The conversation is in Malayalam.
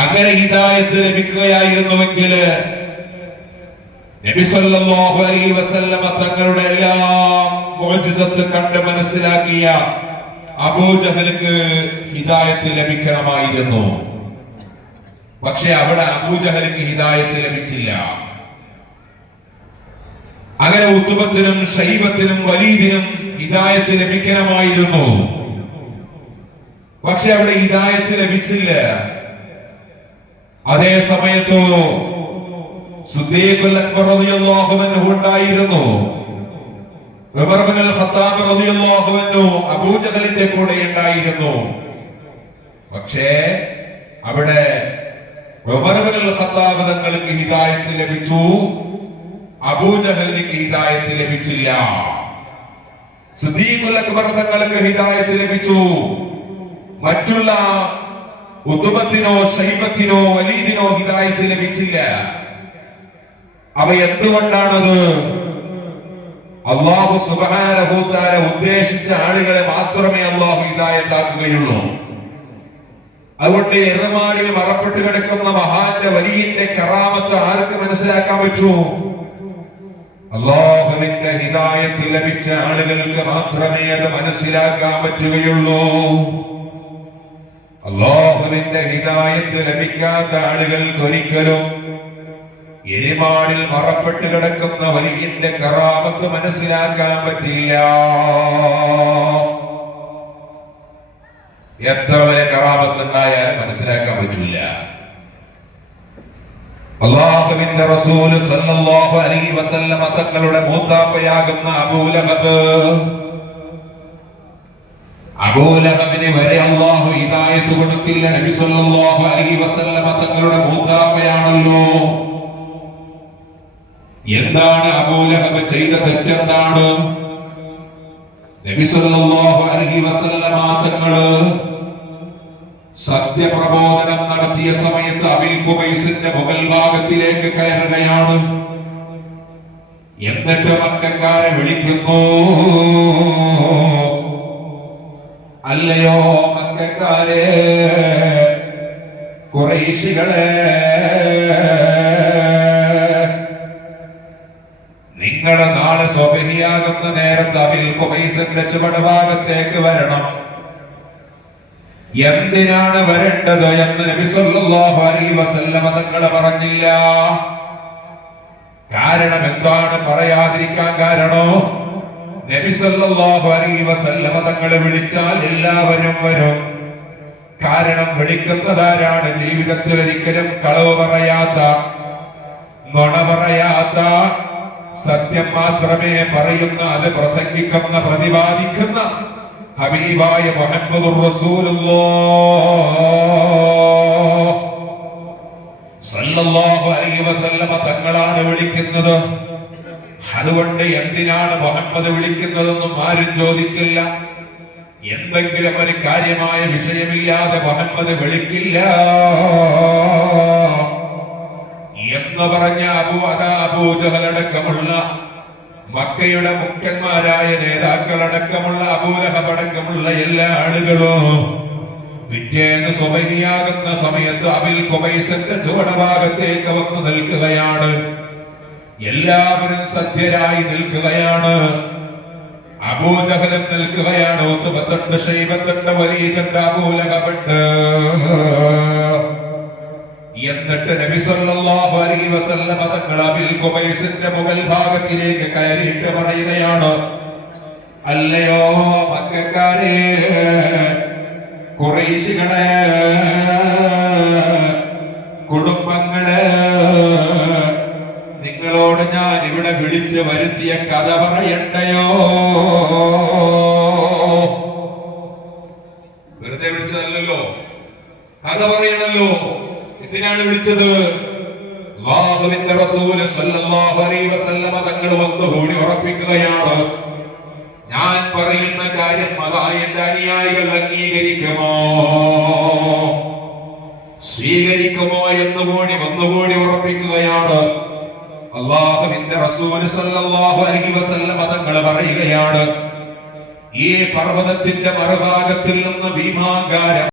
അങ്ങനെ ഹിദായത്ത് ലഭിക്കുകയായിരുന്നുവെങ്കിൽ നബി സല്ലല്ലാഹു അലൈഹി വസല്ലമ തങ്ങളുടെ എല്ലാ മുഅ്ജിസത്ത് കണ്ട് മനസ്സിലാക്കിയ അബൂജഹലിക്ക് ഹിദായത്ത് ലഭിക്കണമായിരുന്നു. പക്ഷെ അവിടെ അബൂജഹലിക്ക് ഹിദായത്ത് ലഭിച്ചില്ല. അങ്ങനെ ഉത്ബത്തിനും ഷൈബത്തിനും വലീദിനും ഹിദായത്ത് ലഭിക്കണമായിരുന്നു. പക്ഷെ അവിടെ ഹിദായത്ത് ലഭിച്ചില്ല. അതേ സമയത്തോ സിദ്ദീഖുൽ അക്ബർ റളിയല്ലാഹു അൻഹു ഉണ്ടായിരുന്നു. ഉമർ ഇബ്നുൽ ഖത്താബ് റളിയല്ലാഹു അൻഹു അബൂജഹലിന്റെ കൂടെ ഉണ്ടായിരുന്നു. പക്ഷേ അവിടെ ഉമർ ഇബ്നുൽ ഖത്താബ് തങ്ങൾക്ക് ഹിദായത്ത് ലഭിച്ചു, അബൂജഹലിന് ഹിദായത്ത് ലഭിച്ചില്ല. സിദ്ദീഖുൽ അക്ബർ തങ്ങൾക്ക് ഹിദായത്ത് ലഭിച്ചു, മറ്റുള്ള ഉത്ബത്തിനോ ഷൈബത്തിനോ വലീദിനോ ഹിദായത്ത് ലഭിച്ചില്ല. അവ എന്തുകൊണ്ടാണത്? അല്ലാഹു സുബ്ഹാനഹു വ തആല ഉദ്ദേശിച്ച ആളുകളെ മാത്രമേ അല്ലാഹു ഹിദായത്താക്കുകയുള്ളൂ. അതുകൊണ്ട് എർമാനിൽ മറപ്പെട്ട് കിടക്കുന്ന മഹാന്റെ വലിയന്റെ കറാമത്ത് ആർക്ക് മനസ്സിലാക്കാൻ പറ്റൂ? അല്ലാഹുവിന്റെ ഹിദായത്ത് ലഭിച്ച ആളുകൾക്ക് മാത്രമേ അത് മനസ്സിലാക്കാൻ പറ്റുകയുള്ളൂ. അല്ലാഹുവിന്റെ ഹിദായത്ത് ലഭിക്കാത്ത ആളുകൾക്ക് ഒരിക്കലും എരിമാടിൽ മറപ്പെട്ട് കിടക്കുന്ന വലിയന്റെ കറാമത്ത് മനസ്സിലാക്കാൻ പറ്റില്ല. എത്ര വലിയ കറാമത്ത് ഉണ്ടായാലും മനസ്സിലാക്കാൻ പറ്റില്ല. അല്ലാഹുവിന്റെ റസൂൽ സല്ലല്ലാഹു അലൈഹി വസല്ലമ തങ്ങളുടെ മൂത്താപ്പയാകുന്ന അബൂലഹബിന് വരെ അല്ലാഹു ഹിദായത്ത് കൊടുത്തില്ല. നബി സല്ലല്ലാഹു അലൈഹി വസല്ലമ തങ്ങളുടെ മൂത്താപ്പയാണല്ലോ. എന്താണ് അബൂലഹബ് ചെയ്ത തെറ്റെന്താണ്? നബി സല്ലല്ലാഹു അലൈഹി വസല്ലമ തങ്ങള് സത്യപ്രബോധനം നടത്തിയ സമയത്ത് അബിൽ ഖുബൈസിന്റെ മുകൾ ഭാഗത്തിലേക്ക് കയറുകയാണ്. എന്നിട്ട് മക്കക്കാരെ വിളിക്കുന്നു, അല്ലയോ മക്കക്കാരെ, ഖുറൈശികളെ, നിങ്ങളെ നാളെ സ്വബഹിയാകുന്ന നേരത്ത് അബിൽ ഖുബൈസിന്റെ ചുവടുഭാഗത്തേക്ക് വരണം. എന്തിനാണ് വരേണ്ടത് എന്ന് നബി സല്ലല്ലാഹു അലൈഹി വസല്ലമ തങ്ങൾ പറഞ്ഞില്ല. കാരണം എന്താണ് പറയാതിരിക്കാൻ കാരണം? നബി സല്ലല്ലാഹു അലൈഹി വസല്ലമ തങ്ങൾ വിളിച്ചാൽ എല്ലാവരും വരും. കാരണം വിളിക്കുന്നതാരാണ്? ജീവിതത്തിൽ ഒരിക്കലും കളവ് പറയാത്ത, നുണ പറയാത്ത, സത്യം മാത്രമേ പറയുന്ന, അത് പ്രസംഗിക്കുന്ന, പ്രതിപാദിക്കുന്ന ഹബീബായ മുഹമ്മദുർ റസൂലുള്ളാഹ് സല്ലല്ലാഹു അലൈഹി വസല്ലമ തങ്ങളാണ് വിളിക്കുന്നത്. അതുകൊണ്ട് എന്തിനാണ് മുഹമ്മദ് വിളിക്കുന്നതെന്നും ആരും ചോദിക്കില്ല. എന്തെങ്കിലും ഒരു കാര്യമായ വിഷയമില്ലാതെ മുഹമ്മദ് വിളിക്കില്ല എന്ന് പറഞ്ഞ അബൂജഹലടക്കമുള്ള മക്കയുടെ മുഖ്യന്മാരായ നേതാക്കളടക്കമുള്ള അബൂലഹബടക്കമുള്ള എല്ലാ ആളുകളും പിറ്റേന്ന് സുബഹിയാകുന്ന സമയത്ത് അബിൽ ഖുബൈസിന്റെ ചുവടുഭാഗത്തേക്ക് വന്നു നിൽക്കുകയാണ്. എല്ലാവരും സത്യരായി നിൽക്കുകയാണ്. അബൂജഹലും നിൽക്കുകയാണ്. ഉത്ബത്തുണ്ട്, ഷൈബത്തുണ്ട്, വലീദുണ്ട്, അബൂലഹബുണ്ട്. എന്നിട്ട് നബി സല്ലല്ലാഹു അലൈഹി വസല്ലമ തങ്ങൾ അബിൽ ഖുബൈസിന്റെ മുകൾ ഭാഗത്തിലേക്ക് കയറിയിട്ട് പറയുകയാണ്, അല്ലയോ മക്കക്കാരെ, ഖുറൈശികളെ, കുടുംബങ്ങളെ, നിങ്ങളോട് ഞാൻ ഇവിടെ വിളിച്ചു വരുത്തിയ കഥ പറയണ്ടയോ? വെറുതെ വിളിച്ചതല്ലോ, കഥ പറയണല്ലോ. എന്തിനാണ് വിളിച്ചത്? അല്ലാഹുവിന്റെ റസൂൽ സല്ലല്ലാഹു അലൈഹി വസല്ലമ തങ്ങൾ വന്നുകൂടി ഉറപ്പിക്കുകയാണ്, ഞാൻ പറയുന്ന കാര്യം അതാ എന്റെ അനുയായികൾ അംഗീകരിക്കുമോ, സ്വീകരിക്കുമോ എന്നുകൂടി വന്നുകൂടി ഉറപ്പിക്കുകയാണ്. അല്ലാഹുവിന്റെ റസൂൽ സല്ലല്ലാഹു അലൈഹി വസല്ലമ തങ്ങൾ പറയുകയാണ്, ഈ പർവ്വതത്തിന്റെ മറുഭാഗത്തിൽ നിന്ന് ഭീമാകാരം